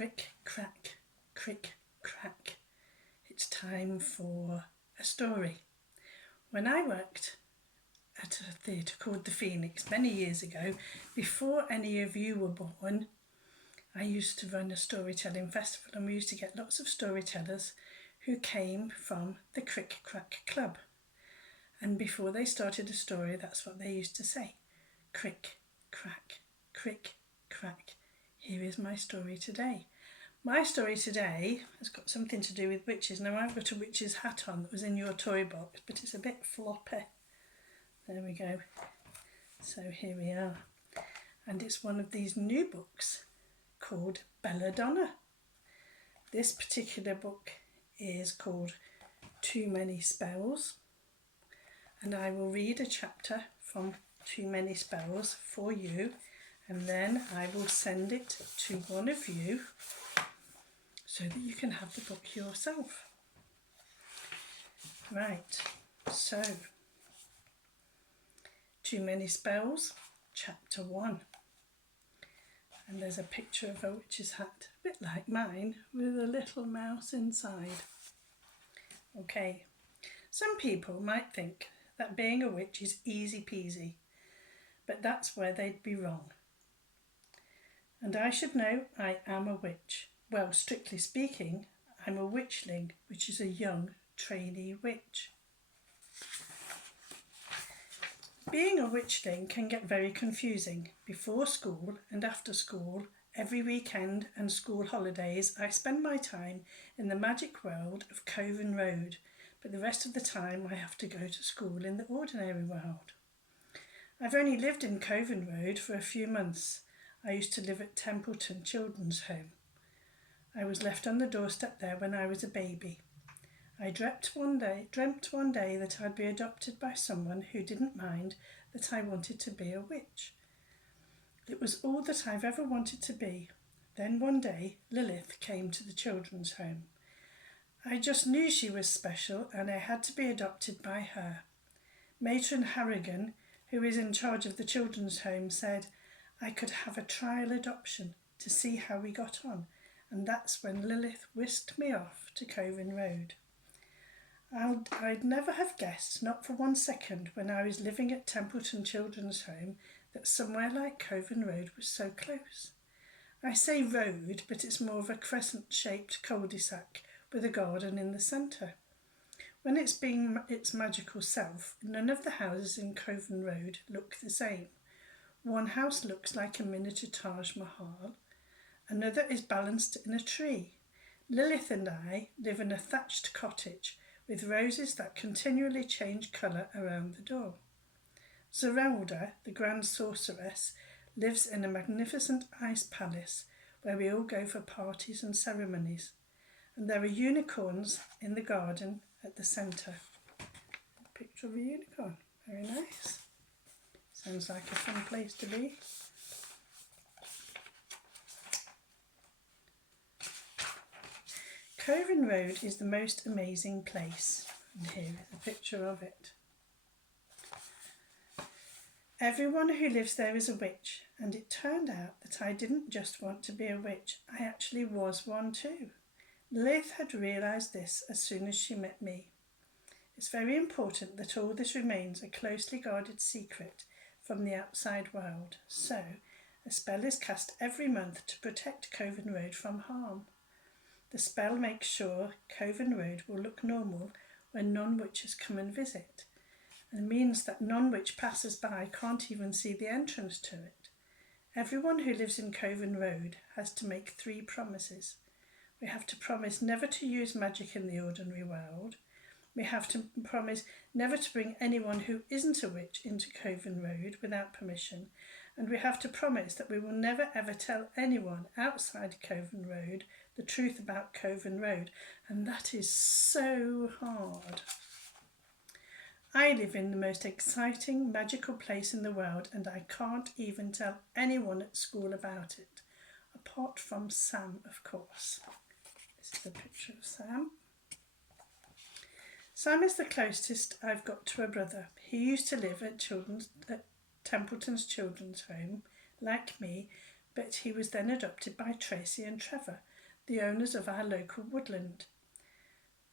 Crick, crack, crick, crack. It's time for a story. When I worked at a theatre called the Phoenix many years ago, before any of you were born, I used to run a storytelling festival, and we used to get lots of storytellers who came from the Crick Crack Club. And before they started a story, that's what they used to say. Crick, crack, crick, crack. Here is my story today. My story today has got something to do with witches. Now, I've got a witch's hat on that was in your toy box, but it's a bit floppy. There we go. So here we are. And it's one of these new books called Donna. This particular book is called Too Many Spells. And I will read a chapter from Too Many Spells for you, and then I will send it to one of you so that you can have the book yourself. Right, so Too Many Spells, chapter 1. And there's a picture of a witch's hat, a bit like mine, with a little mouse inside. Okay, some people might think that being a witch is easy peasy, but that's where they'd be wrong. And I should know I am a witch. Well, strictly speaking, I'm a witchling, which is a young trainee witch. Being a witchling can get very confusing. Before school and after school, every weekend and school holidays, I spend my time in the magic world of Coven Road, but the rest of the time I have to go to school in the ordinary world. I've only lived in Coven Road for a few months. I used to live at Templeton Children's Home. I was left on the doorstep there when I was a baby. I dreamt one day that I'd be adopted by someone who didn't mind that I wanted to be a witch. It was all that I've ever wanted to be. Then one day, Lilith came to the children's home. I just knew she was special, and I had to be adopted by her. Matron Harrigan, who is in charge of the children's home, said I could have a trial adoption to see how we got on, and that's when Lilith whisked me off to Coven Road. I'd never have guessed, not for 1 second, when I was living at Templeton Children's Home, that somewhere like Coven Road was so close. I say road, but it's more of a crescent-shaped cul-de-sac with a garden in the centre. When it's being its magical self, none of the houses in Coven Road look the same. One house looks like a miniature Taj Mahal. Another is balanced in a tree. Lilith and I live in a thatched cottage with roses that continually change colour around the door. Zerelda, the Grand Sorceress, lives in a magnificent ice palace where we all go for parties and ceremonies. And there are unicorns in the garden at the centre. A picture of a unicorn. Very nice. Sounds like a fun place to be. Coven Road is the most amazing place. And here is a picture of it. Everyone who lives there is a witch, and it turned out that I didn't just want to be a witch, I actually was one too. Lilith had realised this as soon as she met me. It's very important that all this remains a closely guarded secret from the outside world, so a spell is cast every month to protect Coven Road from harm. The spell makes sure Coven Road will look normal when non-witches come and visit, and means that non-witch passers-by can't even see the entrance to it. Everyone who lives in Coven Road has to make 3 promises. We have to promise never to use magic in the ordinary world. We have to promise never to bring anyone who isn't a witch into Coven Road without permission. And we have to promise that we will never ever tell anyone outside Coven Road the truth about Coven Road. And that is so hard. I live in the most exciting, magical place in the world, and I can't even tell anyone at school about it. Apart from Sam, of course. This is a picture of Sam. Sam is the closest I've got to a brother. He used to live at Templeton's Children's Home, like me, but he was then adopted by Tracy and Trevor, the owners of our local woodland.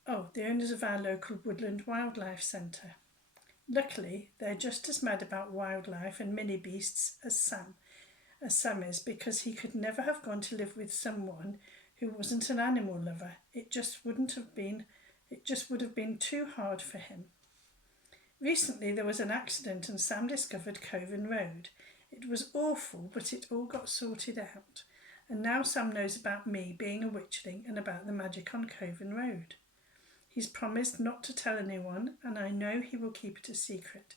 The owners of our local woodland wildlife centre. Luckily, they're just as mad about wildlife and mini beasts as Sam is, because he could never have gone to live with someone who wasn't an animal lover. It just would have been too hard for him. Recently there was an accident and Sam discovered Coven Road. It was awful, but it all got sorted out. And now Sam knows about me being a witchling and about the magic on Coven Road. He's promised not to tell anyone, and I know he will keep it a secret,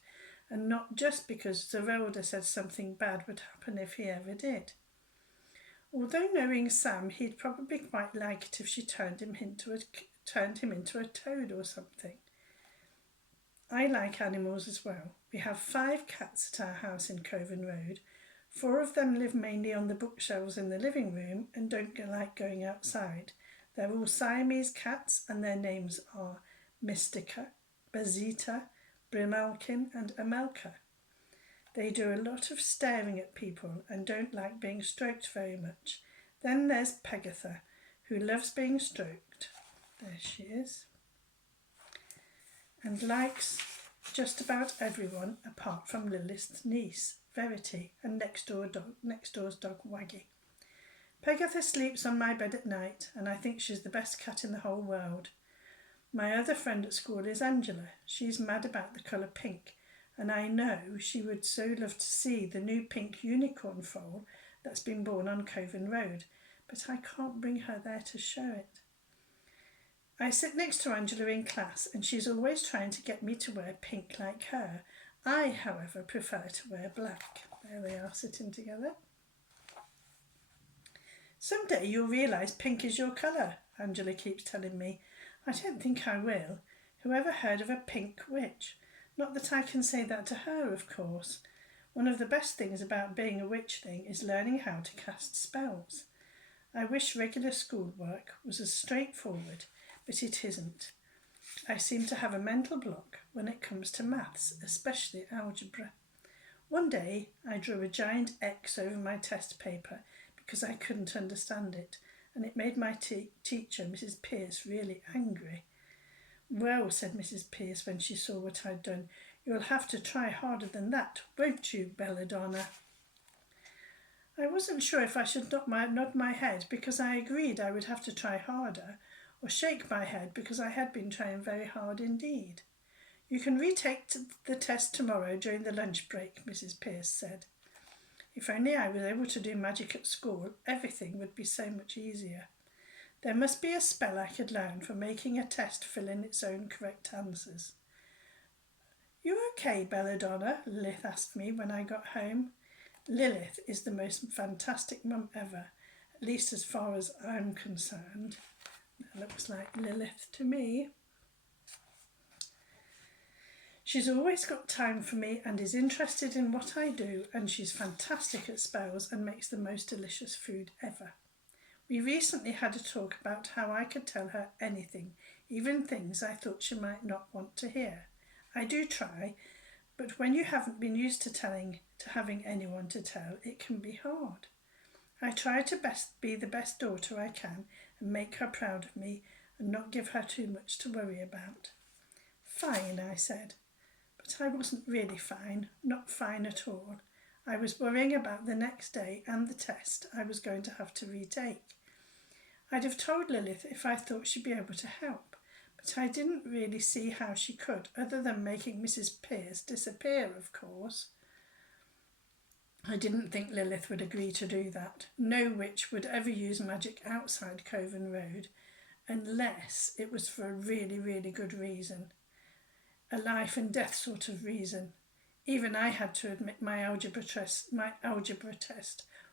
and not just because Zerelda said something bad would happen if he ever did. Although knowing Sam, he'd probably quite like it if she turned him into a toad or something. I like animals as well. We have 5 cats at our house in Coven Road. 4 of them live mainly on the bookshelves in the living room and don't like going outside. They're all Siamese cats and their names are Mystica, Bazita, Brimalkin and Amelka. They do a lot of staring at people and don't like being stroked very much. Then there's Pegatha, who loves being stroked. There she is. And likes just about everyone apart from Lilith's niece, Verity, and next door's dog, Waggy. Pegatha sleeps on my bed at night, and I think she's the best cat in the whole world. My other friend at school is Angela. She's mad about the colour pink, and I know she would so love to see the new pink unicorn foal that's been born on Coven Road, but I can't bring her there to show it. I sit next to Angela in class, and she's always trying to get me to wear pink like her. I, however, prefer to wear black. There they are sitting together. Someday you'll realise pink is your colour, Angela keeps telling me. I don't think I will. Whoever heard of a pink witch? Not that I can say that to her, of course. One of the best things about being a witchling is learning how to cast spells. I wish regular schoolwork was as straightforward, but it isn't. I seem to have a mental block when it comes to maths, especially algebra. One day I drew a giant X over my test paper because I couldn't understand it, and it made my teacher, Mrs. Pierce, really angry. Well, said Mrs. Pierce when she saw what I'd done, you'll have to try harder than that, won't you, Belladonna? I wasn't sure if I should nod my head because I agreed I would have to try harder, or shake my head because I had been trying very hard indeed. You can retake the test tomorrow during the lunch break, Mrs. Pierce said. If only I was able to do magic at school, everything would be so much easier. There must be a spell I could learn for making a test fill in its own correct answers. You okay, Belladonna? Lilith asked me when I got home. Lilith is the most fantastic mum ever, at least as far as I'm concerned. That looks like Lilith to me. She's always got time for me and is interested in what I do, and she's fantastic at spells and makes the most delicious food ever. We recently had a talk about how I could tell her anything, even things I thought she might not want to hear. I do try, but when you haven't been used to having anyone to tell, it can be hard. I try to be the best daughter I can and make her proud of me and not give her too much to worry about. Fine, I said. But I wasn't really fine, not fine at all. I was worrying about the next day and the test I was going to have to retake. I'd have told Lilith if I thought she'd be able to help, but I didn't really see how she could, other than making Mrs. Pierce disappear, of course. I didn't think Lilith would agree to do that. No witch would ever use magic outside Coven Road, unless it was for a really, really good reason. A life and death sort of reason. Even I had to admit my algebra test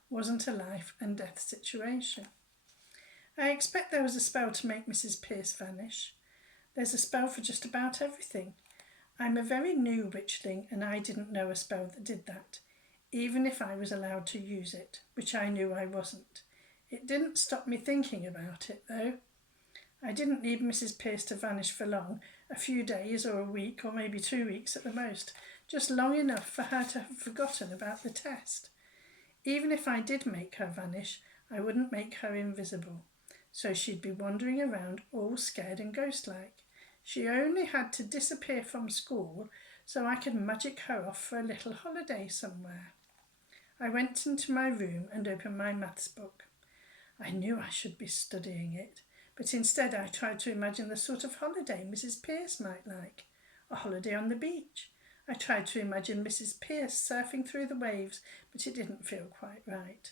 wasn't a life and death situation. I expect there was a spell to make Mrs. Pierce vanish. There's a spell for just about everything. I'm a very new witchling and I didn't know a spell that did that, even if I was allowed to use it, which I knew I wasn't. It didn't stop me thinking about it, though. I didn't need Mrs. Pierce to vanish for long, a few days or a week or maybe 2 weeks at the most, just long enough for her to have forgotten about the test. Even if I did make her vanish, I wouldn't make her invisible. so she'd be wandering around all scared and ghost-like. She only had to disappear from school so I could magic her off for a little holiday somewhere. I went into my room and opened my maths book. I knew I should be studying it, but instead I tried to imagine the sort of holiday Mrs. Pierce might like, a holiday on the beach. I tried to imagine Mrs. Pierce surfing through the waves, but it didn't feel quite right.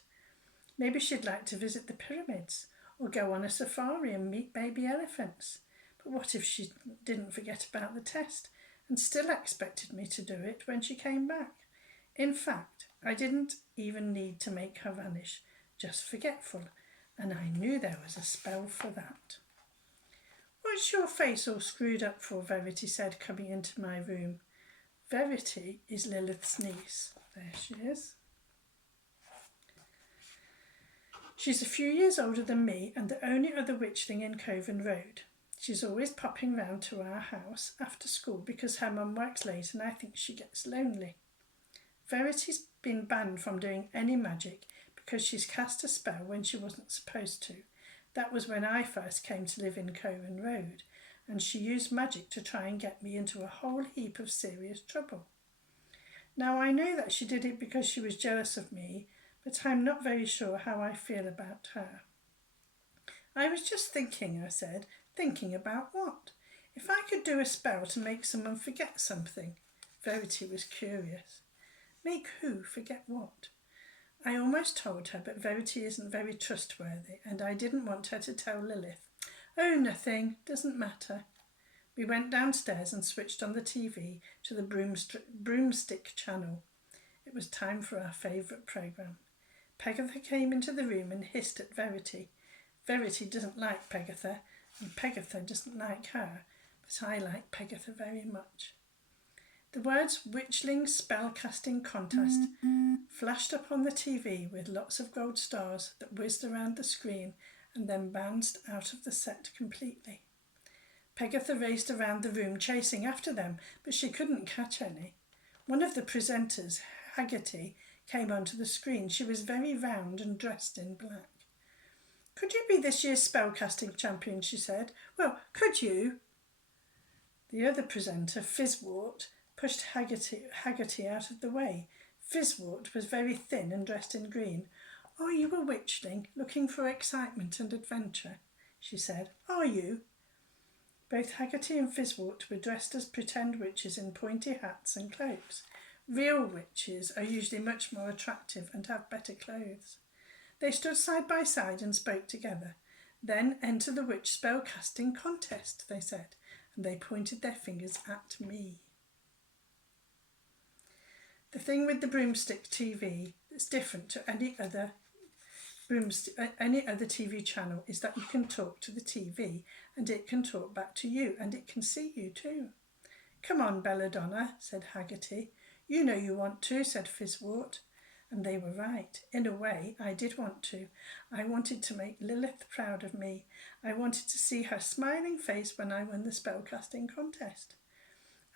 Maybe she'd like to visit the pyramids, or go on a safari and meet baby elephants. But what if she didn't forget about the test and still expected me to do it when she came back? In fact, I didn't even need to make her vanish, just forgetful, and I knew there was a spell for that. "What's your face all screwed up for?" Verity said, coming into my room. Verity is Lilith's niece. There she is. She's a few years older than me and the only other witchling in Coven Road. She's always popping round to our house after school because her mum works late and I think she gets lonely. Verity's been banned from doing any magic because she's cast a spell when she wasn't supposed to. That was when I first came to live in Coven Road, and she used magic to try and get me into a whole heap of serious trouble. Now I know that she did it because she was jealous of me, but I'm not very sure how I feel about her. "I was just thinking," I said. "Thinking about what?" "If I could do a spell to make someone forget something." Verity was curious. "Make who forget what?" I almost told her, but Verity isn't very trustworthy, and I didn't want her to tell Lilith. "Oh, nothing, doesn't matter." We went downstairs and switched on the TV to the Broomstick channel. It was time for our favourite programme. Pegatha came into the room and hissed at Verity. Verity doesn't like Pegatha, and Pegatha doesn't like her, but I like Pegatha very much. The words "Witchling Spellcasting Contest" flashed up on the TV with lots of gold stars that whizzed around the screen and then bounced out of the set completely. Pegatha raced around the room chasing after them, but she couldn't catch any. One of the presenters, Haggerty, came onto the screen. She was very round and dressed in black. "Could you be this year's spellcasting champion?" she said. "Well, could you?" The other presenter, Fizzwort, pushed Haggerty out of the way. Fizzwort was very thin and dressed in green. "Are you a witchling, looking for excitement and adventure?" she said. "Are you?" Both Haggerty and Fizzwort were dressed as pretend witches in pointy hats and cloaks. Real witches are usually much more attractive and have better clothes. They stood side by side and spoke together. "Then enter the witch spellcasting contest," they said, and they pointed their fingers at me. The thing with the Broomstick TV that's different to any other TV channel is that you can talk to the TV and it can talk back to you and it can see you too. "Come on, Belladonna," said Haggerty. "You know you want to," said Fizzwort. And they were right. In a way, I did want to. I wanted to make Lilith proud of me. I wanted to see her smiling face when I won the spellcasting contest.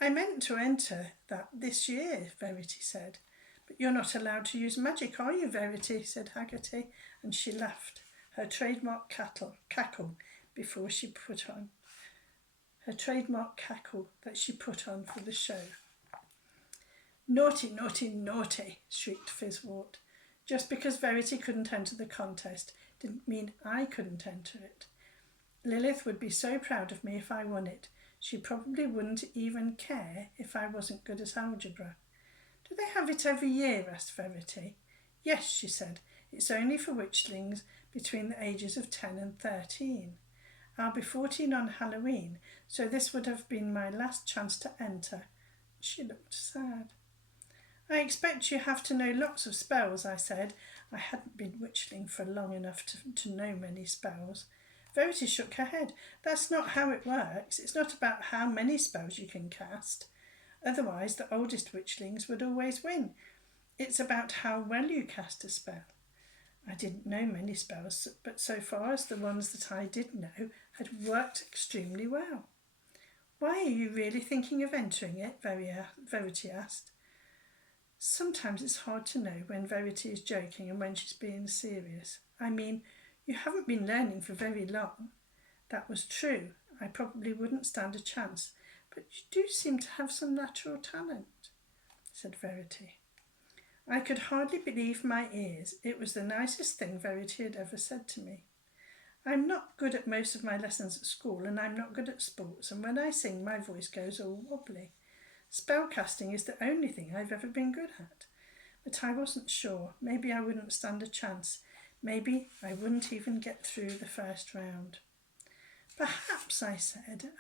"I meant to enter that this year," Verity said. "But you're not allowed to use magic, are you, Verity?" said Haggerty, and she laughed, her trademark cackle that she put on for the show. "Naughty, naughty, naughty," shrieked Fizzwort. Just because Verity couldn't enter the contest didn't mean I couldn't enter it. Lilith would be so proud of me if I won it. She probably wouldn't even care if I wasn't good at algebra. "Do they have it every year?" asked Verity. "Yes," she said. "It's only for witchlings between the ages of 10 and 13. I'll be 14 on Halloween, so this would have been my last chance to enter." She looked sad. "I expect you have to know lots of spells," I said. I hadn't been witchling for long enough to know many spells. Verity shook her head. "That's not how it works. It's not about how many spells you can cast. Otherwise, the oldest witchlings would always win. It's about how well you cast a spell." I didn't know many spells, but so far as the ones that I did know had worked extremely well. "Why are you really thinking of entering it?" Verity asked. Sometimes it's hard to know when Verity is joking and when she's being serious. I mean, You haven't been learning for very long." That was true. I probably wouldn't stand a chance, but you do seem to have some natural talent, said Verity. I could hardly believe my ears. It was the nicest thing Verity had ever said to me. I'm not good at most of my lessons at school, and I'm not good at sports, and when I sing my voice goes all wobbly. Spellcasting is the only thing I've ever been good at. But I wasn't sure. Maybe I wouldn't stand a chance. Maybe I wouldn't even get through the first round. Perhaps, I said.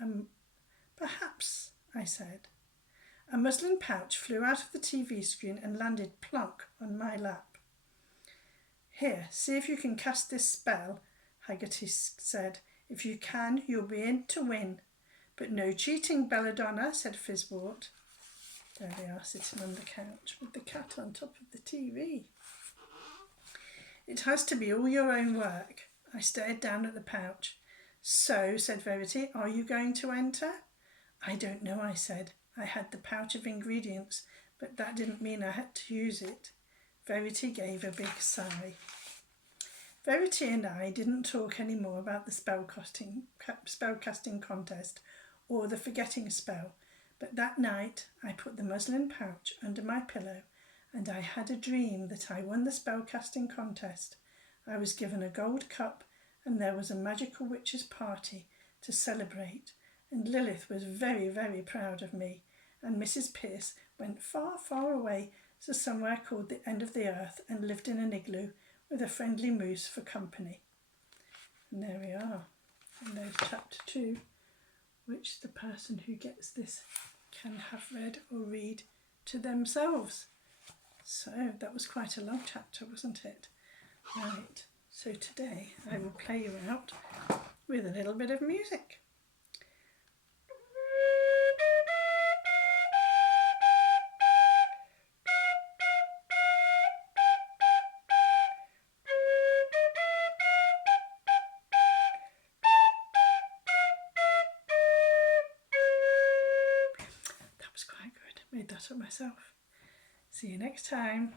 Perhaps, I said. A muslin pouch flew out of the TV screen and landed plunk on my lap. Here, see if you can cast this spell, Haggerty said. If you can, you'll be in to win. But no cheating, Belladonna, said Fizzbort. There they are, sitting on the couch with the cat on top of the TV. It has to be all your own work. I stared down at the pouch. So, said Verity, are you going to enter? I don't know, I said. I had the pouch of ingredients, but that didn't mean I had to use it. Verity gave a big sigh. Verity and I didn't talk any more about the spellcasting contest or the forgetting spell, but that night I put the muslin pouch under my pillow and I had a dream that I won the spellcasting contest. I was given a gold cup and there was a magical witch's party to celebrate, and Lilith was very, very proud of me, and Mrs. Pierce went far, far away to somewhere called the end of the earth and lived in an igloo with a friendly moose for company. And there we are. And there's chapter 2, which the person who gets this can have read or read to themselves. So that was quite a long chapter, wasn't it? Right, so today I will play you out with a little bit of music. That was quite good. Made that up myself. See you next time.